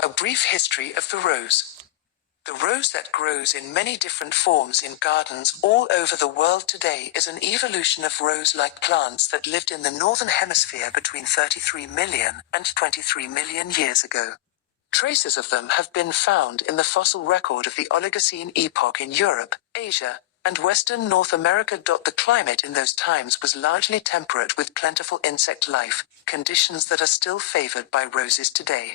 A brief history of the rose. The rose that grows in many different forms in gardens all over the world today is an evolution of rose-like plants that lived in the northern hemisphere between 33 million and 23 million years ago. Traces of them have been found in the fossil record of the Oligocene epoch in Europe, Asia, and western North America. The climate in those times was largely temperate with plentiful insect life, conditions that are still favored by roses today.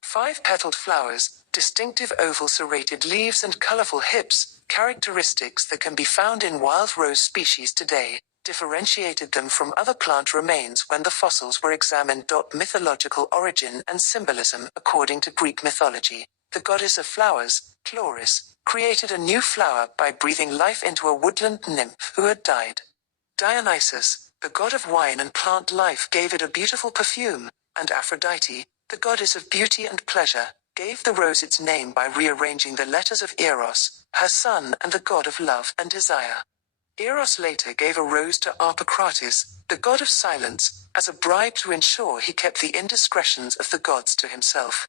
Five-petaled flowers, distinctive oval serrated leaves and colorful hips, characteristics that can be found in wild rose species today, differentiated them from other plant remains when the fossils were examined. Mythological origin and symbolism. According to Greek mythology, the goddess of flowers, Chloris, created a new flower by breathing life into a woodland nymph who had died. Dionysus, the god of wine and plant life, gave it a beautiful perfume, and Aphrodite, the goddess of beauty and pleasure, gave the rose its name by rearranging the letters of Eros, her son and the god of love and desire. Eros later gave a rose to Harpocrates, the god of silence, as a bribe to ensure he kept the indiscretions of the gods to himself.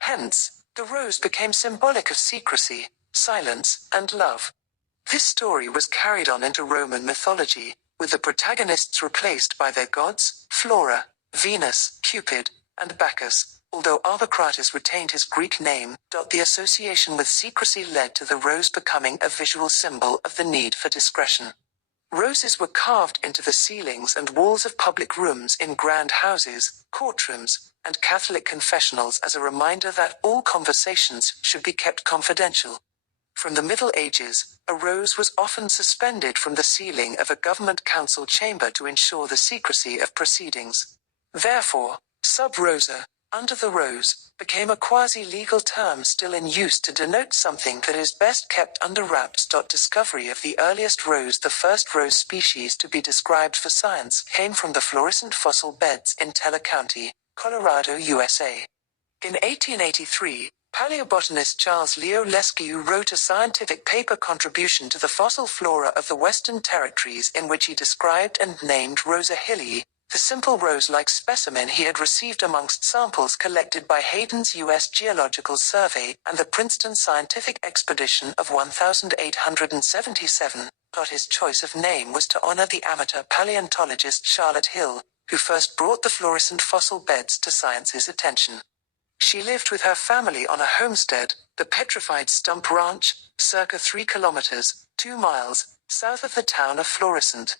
Hence, the rose became symbolic of secrecy, silence, and love. This story was carried on into Roman mythology, with the protagonists replaced by their gods, Flora, Venus, Cupid, and Bacchus. Although Harpocrates retained his Greek name, the association with secrecy led to the rose becoming a visual symbol of the need for discretion. Roses were carved into the ceilings and walls of public rooms in grand houses, courtrooms, and Catholic confessionals as a reminder that all conversations should be kept confidential. From the Middle Ages, a rose was often suspended from the ceiling of a government council chamber to ensure the secrecy of proceedings. Therefore, sub rosa, under the rose, became a quasi-legal term still in use to denote something that is best kept under wraps. Discovery of the earliest rose. The first rose species to be described for science came from the Florissant Fossil Beds in Teller County, Colorado, USA. In 1883, paleobotanist Charles Leo Lesquereux wrote a scientific paper contribution to the fossil flora of the Western Territories in which he described and named Rosa hilliae, the simple rose-like specimen he had received amongst samples collected by Hayden's U.S. Geological Survey and the Princeton Scientific Expedition of 1877. His choice of name was to honor the amateur paleontologist Charlotte Hill, who first brought the Florissant Fossil Beds to science's attention. She lived with her family on a homestead, the Petrified Stump Ranch, circa 3 kilometers, 2 miles, south of the town of Florissant.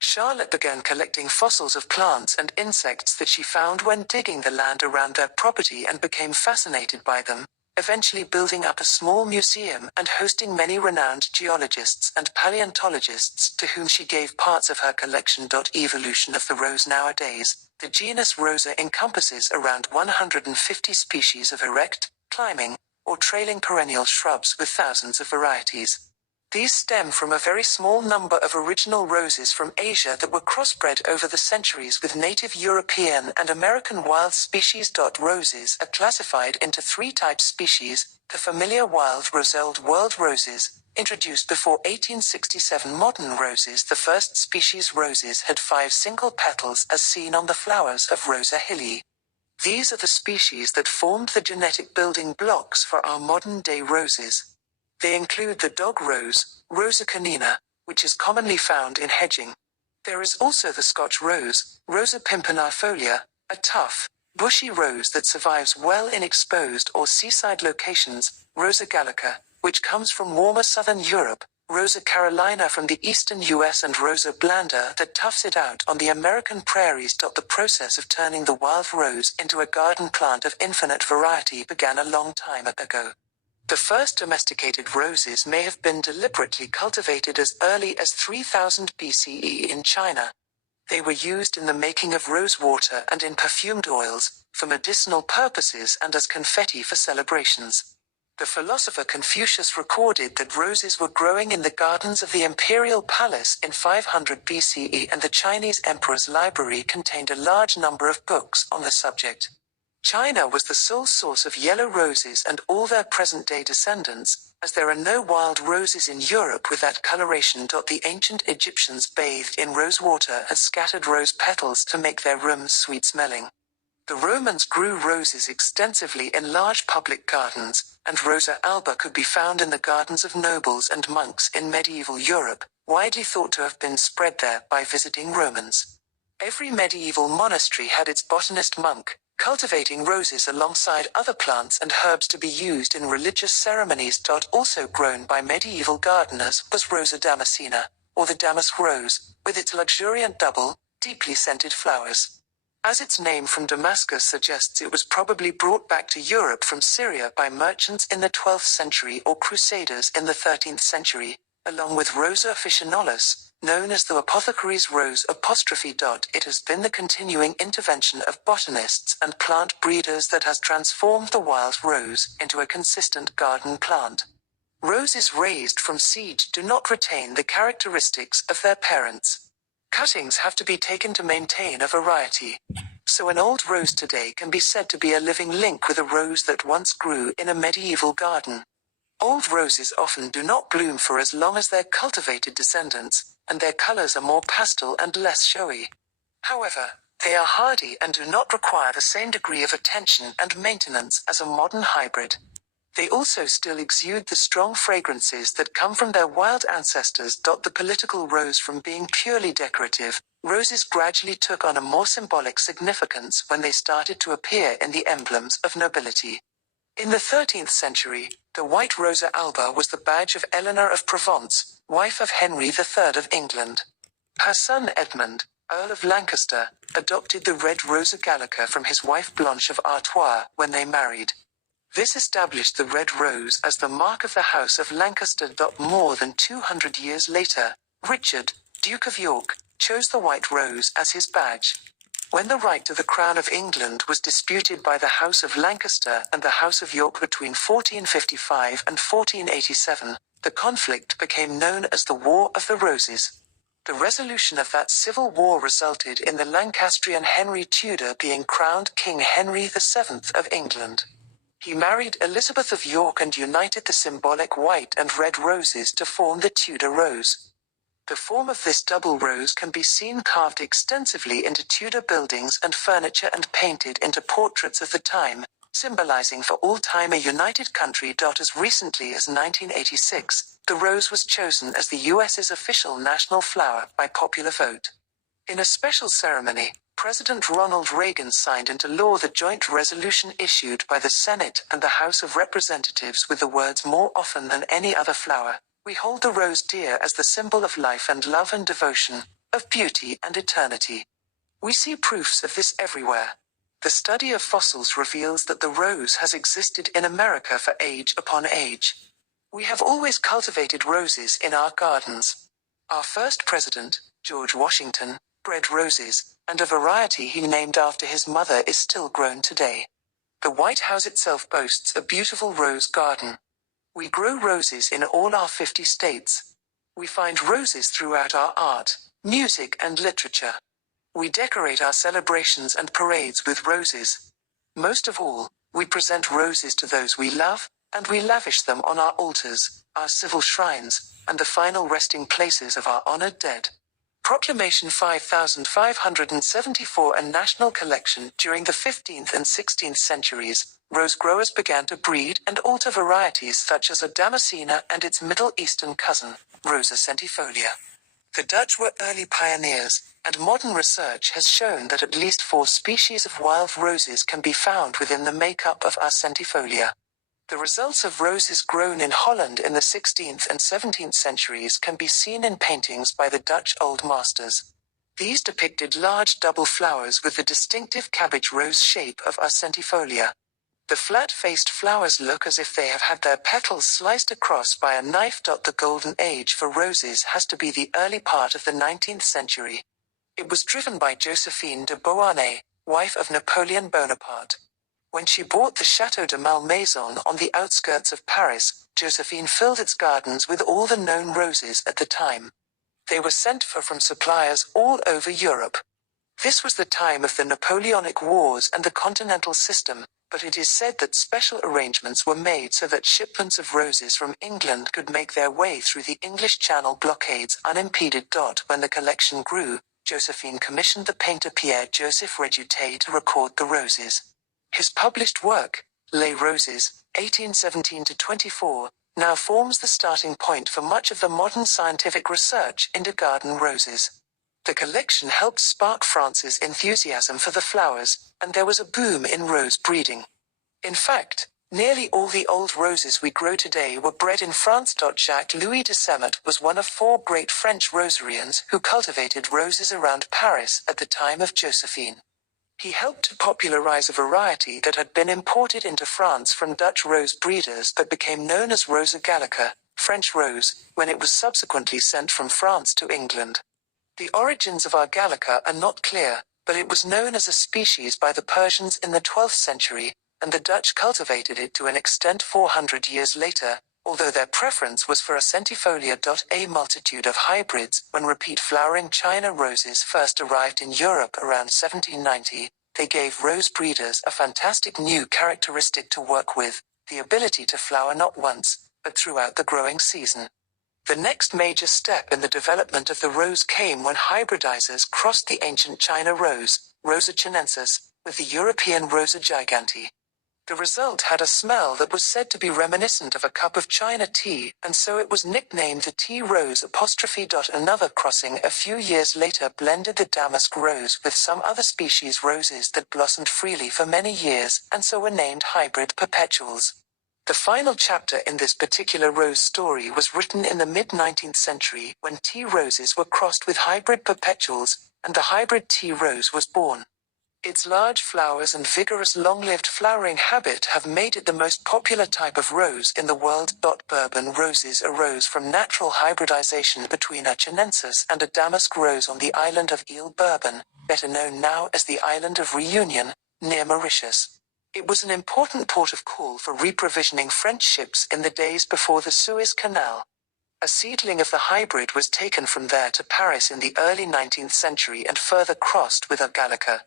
Charlotte began collecting fossils of plants and insects that she found when digging the land around their property and became fascinated by them, eventually building up a small museum and hosting many renowned geologists and paleontologists to whom she gave parts of her collection. Evolution of the rose. Nowadays, the genus Rosa encompasses around 150 species of erect, climbing, or trailing perennial shrubs with thousands of varieties. These stem from a very small number of original roses from Asia that were crossbred over the centuries with native European and American wild species. Roses are classified into 3 type species: the familiar wild roselled world roses, introduced before 1867. Modern roses. The first species roses had 5 single petals as seen on the flowers of Rosa hilliae. These are the species that formed the genetic building blocks for our modern-day roses. They include the dog rose, Rosa canina, which is commonly found in hedging. There is also the Scotch rose, Rosa pimpernarifolia, a tough, bushy rose that survives well in exposed or seaside locations, Rosa gallica, which comes from warmer southern Europe, Rosa carolina from the eastern US, and Rosa blanda that toughs it out on the American prairies. The process of turning the wild rose into a garden plant of infinite variety began a long time ago. The first domesticated roses may have been deliberately cultivated as early as 3000 BCE in China. They were used in the making of rose water and in perfumed oils, for medicinal purposes and as confetti for celebrations. The philosopher Confucius recorded that roses were growing in the gardens of the imperial palace in 500 BCE, and the Chinese emperor's library contained a large number of books on the subject. China was the sole source of yellow roses and all their present-day descendants, as there are no wild roses in Europe with that coloration. The ancient Egyptians bathed in rose water and scattered rose petals to make their rooms sweet-smelling. The Romans grew roses extensively in large public gardens, and Rosa alba could be found in the gardens of nobles and monks in medieval Europe, widely thought to have been spread there by visiting Romans. Every medieval monastery had its botanist monk, cultivating roses alongside other plants and herbs to be used in religious ceremonies. Also grown by medieval gardeners was Rosa damascena, or the damask rose, with its luxuriant double, deeply scented flowers. As its name from Damascus suggests, it was probably brought back to Europe from Syria by merchants in the 12th century or crusaders in the 13th century, along with Rosa officinalis, known as the apothecary's rose apostrophe. It has been the continuing intervention of botanists and plant breeders that has transformed the wild rose into a consistent garden plant. Roses raised from seed do not retain the characteristics of their parents. Cuttings have to be taken to maintain a variety. So an old rose today can be said to be a living link with a rose that once grew in a medieval garden. Old roses often do not bloom for as long as their cultivated descendants, and their colors are more pastel and less showy. However, they are hardy and do not require the same degree of attention and maintenance as a modern hybrid. They also still exude the strong fragrances that come from their wild ancestors. The political rose from being purely decorative, roses gradually took on a more symbolic significance when they started to appear in the emblems of nobility. In the 13th century, the white Rosa alba was the badge of Eleanor of Provence, wife of Henry III of England. Her son Edmund, Earl of Lancaster, adopted the red Rosa gallica from his wife Blanche of Artois when they married. This established the red rose as the mark of the House of Lancaster. More than 200 years later, Richard, Duke of York, chose the white rose as his badge. When the right to the crown of England was disputed by the House of Lancaster and the House of York between 1455 and 1487, the conflict became known as the War of the Roses. The resolution of that civil war resulted in the Lancastrian Henry Tudor being crowned King Henry VII of England. He married Elizabeth of York and united the symbolic white and red roses to form the Tudor rose. The form of this double rose can be seen carved extensively into Tudor buildings and furniture and painted into portraits of the time, symbolizing for all time a united country. As recently as 1986, the rose was chosen as the US's official national flower by popular vote. In a special ceremony, President Ronald Reagan signed into law the joint resolution issued by the Senate and the House of Representatives with the words, "More often than any other flower, we hold the rose dear as the symbol of life and love and devotion, of beauty and eternity." We see proofs of this everywhere. The study of fossils reveals that the rose has existed in America for age upon age. We have always cultivated roses in our gardens. Our first president, George Washington, bred roses, and a variety he named after his mother is still grown today. The White House itself boasts a beautiful rose garden. We grow roses in all our 50 states. We find roses throughout our art, music and literature. We decorate our celebrations and parades with roses. Most of all, we present roses to those we love, and we lavish them on our altars, our civil shrines, and the final resting places of our honored dead. Proclamation 5574. A national collection. During the 15th and 16th centuries, rose growers began to breed and alter varieties such as a damascena and its Middle Eastern cousin, Rosa centifolia. The Dutch were early pioneers, and modern research has shown that at least 4 species of wild roses can be found within the makeup of our centifolia. The results of roses grown in Holland in the 16th and 17th centuries can be seen in paintings by the Dutch Old Masters. These depicted large double flowers with the distinctive cabbage rose shape of our centifolia. The flat-faced flowers look as if they have had their petals sliced across by a knife. The golden age for roses has to be the early part of the 19th century. It was driven by Josephine de Beauharnais, wife of Napoleon Bonaparte. When she bought the Château de Malmaison on the outskirts of Paris, Josephine filled its gardens with all the known roses at the time. They were sent for from suppliers all over Europe. This was the time of the Napoleonic Wars and the Continental System, but it is said that special arrangements were made so that shipments of roses from England could make their way through the English Channel blockades unimpeded. When the collection grew, Josephine commissioned the painter Pierre-Joseph Redouté to record the roses. His published work, Les Roses, 1817-24, now forms the starting point for much of the modern scientific research into garden roses. The collection helped spark France's enthusiasm for the flowers, and there was a boom in rose breeding. In fact, nearly all the old roses we grow today were bred in France. Jacques-Louis de Semet was one of 4 great French rosarians who cultivated roses around Paris at the time of Josephine. He helped to popularize a variety that had been imported into France from Dutch rose breeders but became known as Rosa gallica, French rose, when it was subsequently sent from France to England. The origins of our gallica are not clear, but it was known as a species by the Persians in the 12th century, and the Dutch cultivated it to an extent 400 years later, although their preference was for a centifolia. A multitude of hybrids. When repeat flowering China roses first arrived in Europe around 1790, they gave rose breeders a fantastic new characteristic to work with, the ability to flower not once, but throughout the growing season. The next major step in the development of the rose came when hybridizers crossed the ancient China rose, Rosa chinensis, with the European Rosa gigante. The result had a smell that was said to be reminiscent of a cup of China tea, and so it was nicknamed the tea rose apostrophe. Another crossing a few years later blended the damask rose with some other species roses that blossomed freely for many years, and so were named hybrid perpetuals. The final chapter in this particular rose story was written in the mid-19th century when tea roses were crossed with hybrid perpetuals, and the hybrid tea rose was born. Its large flowers and vigorous long-lived flowering habit have made it the most popular type of rose in the world. Bourbon roses arose from natural hybridization between a chinensis and a damask rose on the island of Ile Bourbon, better known now as the island of Reunion, near Mauritius. It was an important port of call for reprovisioning French ships in the days before the Suez Canal. A seedling of the hybrid was taken from there to Paris in the early 19th century and further crossed with a gallica.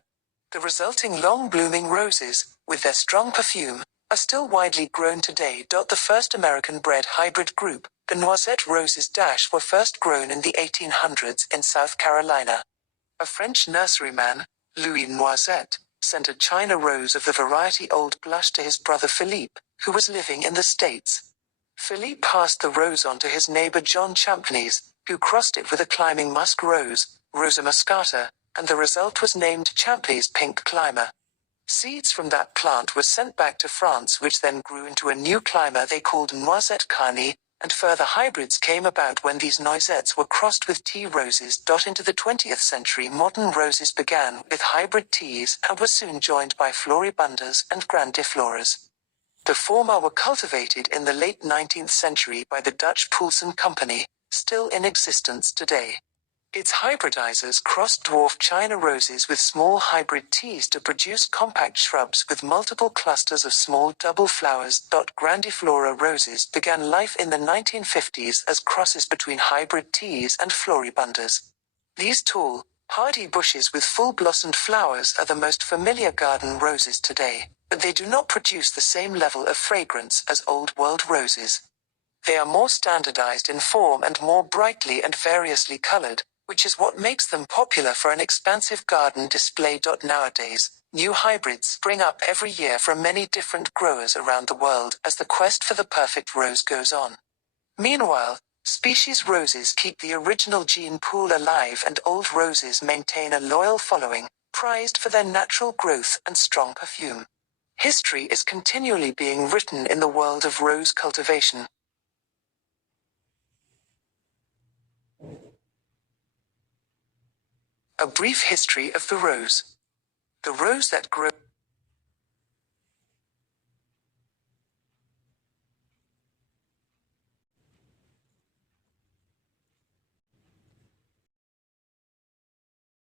The resulting long-blooming roses, with their strong perfume, are still widely grown today. The first American-bred hybrid group, the Noisette roses, were first grown in the 1800s in South Carolina. A French nurseryman, Louis Noisette, sent a China rose of the variety Old Blush to his brother Philippe, who was living in the States. Philippe passed the rose on to his neighbor John Champneys, who crossed it with a climbing musk rose, Rosa muscata, and the result was named Champneys Pink Climber. Seeds from that plant were sent back to France, which then grew into a new climber they called Noisette Carnée, and further hybrids came about when these noisettes were crossed with tea roses. Into the 20th century, modern roses began with hybrid teas and were soon joined by floribundas and grandifloras. The former were cultivated in the late 19th century by the Dutch Poulsen Company, still in existence today. Its hybridizers crossed dwarf China roses with small hybrid teas to produce compact shrubs with multiple clusters of small double flowers. Grandiflora roses began life in the 1950s as crosses between hybrid teas and floribundas. These tall, hardy bushes with full-blossomed flowers are the most familiar garden roses today, but they do not produce the same level of fragrance as Old World roses. They are more standardized in form and more brightly and variously colored, which is what makes them popular for an expansive garden display. Nowadays, new hybrids spring up every year from many different growers around the world as the quest for the perfect rose goes on. Meanwhile, species roses keep the original gene pool alive, and old roses maintain a loyal following, prized for their natural growth and strong perfume. History is continually being written in the world of rose cultivation. A brief history of the rose. The rose that grows